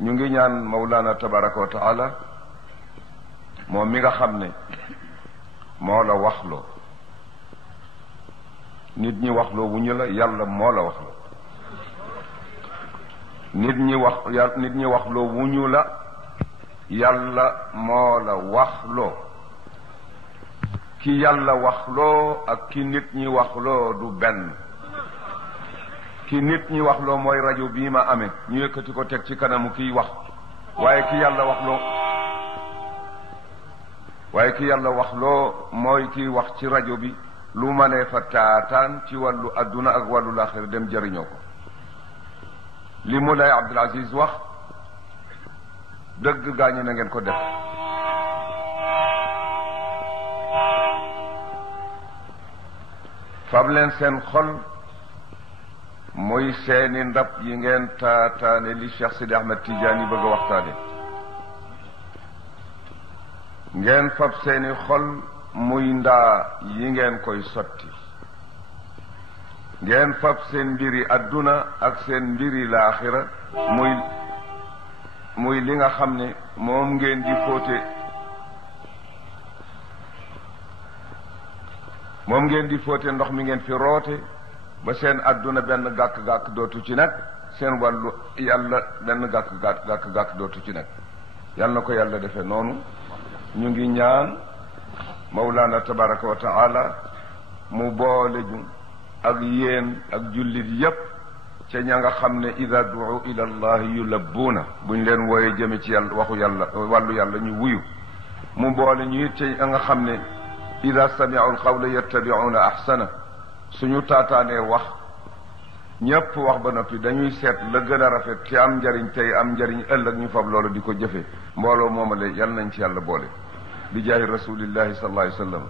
ñu ngi ñaan Mawlana tabaraka wa taala moom mi nga xam ne moo la waxloo nit ñi waxloo wu ñu la yàlla moo la waxloo nit ñi waxloo wu ñu la yàlla moo la waxloo ki yàlla waxloo ak ki nit ñi waxloo du benn ki nit ñi waxloo mooy rajo bii ma amee ñu yëkkati ko teg ci kanamu kiy wax waaye ki yàlla waxloo mooy kiy wax ci rajo bi lu ma nee fa taataan ci wàllu adduna ak wàllu laaxira dem jëriñoo ko li Moulay Abdul Aziz wax dëgg gaañu na ngeen ko def fab leen seen xol muy seeni ndab yi ngeen taataane li Cheikh Sidi Ahmed Tidiane bëgg a waxtaane ngeen fab seeni xol muy ndaa yi ngeen koy sotti ngeen fab seen mbiri adduna ak seen mbiri laaxira muy li nga xam ne moom ngeen di fóote ndox mi ngeen fi roote ba seen adduna benn gàkk-gàkk dootu ci nag seen wàllu yàlla benn gàkk-gàkk dootu ci nag yàlla na ko yàlla defee noonu ñu ngi ñaan Mawlana tabaraka wa taala mu boole ñu ak yéen ak jullit yépp ca ña nga xam ne ida duu ila allahi yulabbuuna buñ leen wooye jëme ci yàlla waxu yàlla wàllu yàlla ñu wuyu mu boole ñu it ca ña nga xam ne ida sami'u alqawla yattabi'una ahsana suñu taataanee wax ñépp wax ba noppi dañuy seet la gën a rafet ci am njariñ tey am njariñ ëllëg ñu fab loolu di ko jëfe mbooloo moomale yal nañ ci yàlla boole bi jaahi rasulillahi sallallahu alayhi wa sallam